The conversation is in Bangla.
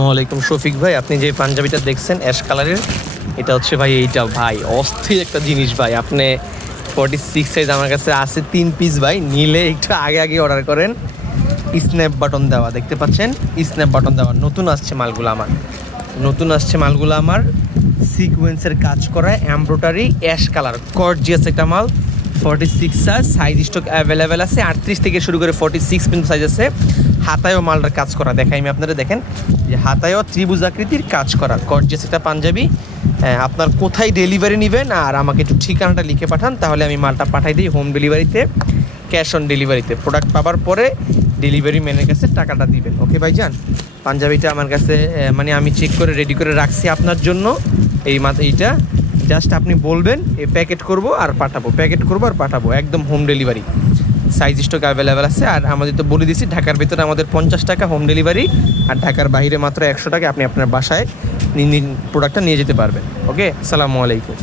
আসসালামু আলাইকুম শফিক ভাই, আপনি যে পাঞ্জাবিটা দেখছেন অ্যাশ কালারের, এটা হচ্ছে ভাই এইটা ভাই অস্থির একটা জিনিস ভাই। আপনি 46 সাইজ আমার কাছে আছে 3 পিস ভাই, নিলে একটু আগে আগে অর্ডার করেন। স্ন্যাপ বাটন দেওয়া দেখতে পাচ্ছেন, স্ন্যাপ বাটন দেওয়া নতুন আসছে মালগুলো আমার সিকোয়েন্সের কাজ করা এমব্রয়ডারি অ্যাশ কালার গর্জিয়াস একটা মাল। 46 সাইজ স্টক অ্যাভেলেবেল আছে, 38 থেকে শুরু করে 46 পর্যন্ত সাইজ আছে। হাতায়ও মালটার কাজ করা দেখাই আমি আপনারা, দেখেন যে হাতায়ও ত্রিভুজ আকৃতির কাজ করা গর্জিয়াস একটা পাঞ্জাবি। আপনার কোথায় ডেলিভারি নেবেন আর আমাকে একটু ঠিকানাটা লিখে পাঠান, তাহলে আমি মালটা পাঠাই দিই হোম ডেলিভারিতে, ক্যাশ অন ডেলিভারিতে। প্রোডাক্ট পাওয়ার পরে ডেলিভারি ম্যানের কাছে টাকাটা দিবেন। ওকে ভাইজান, পাঞ্জাবিটা আমার কাছে মানে আমি চেক করে রেডি করে রাখছি আপনার জন্য। এইটা জাস্ট আপনি বলবেন প্যাকেট করব আর পাঠাবো, একদম home delivery. Size stock available আছে। আর আমাদের তো বলে দিছি ঢাকার ভিতরে আমাদের 50 টাকা হোম ডেলিভারি, আর ঢাকার বাইরে মাত্র 100 টাকা। আপনি আপনার বাসায় প্রোডাক্টটা নিয়ে যেতে পারবেন। ওকে, আসসালামু আলাইকুম।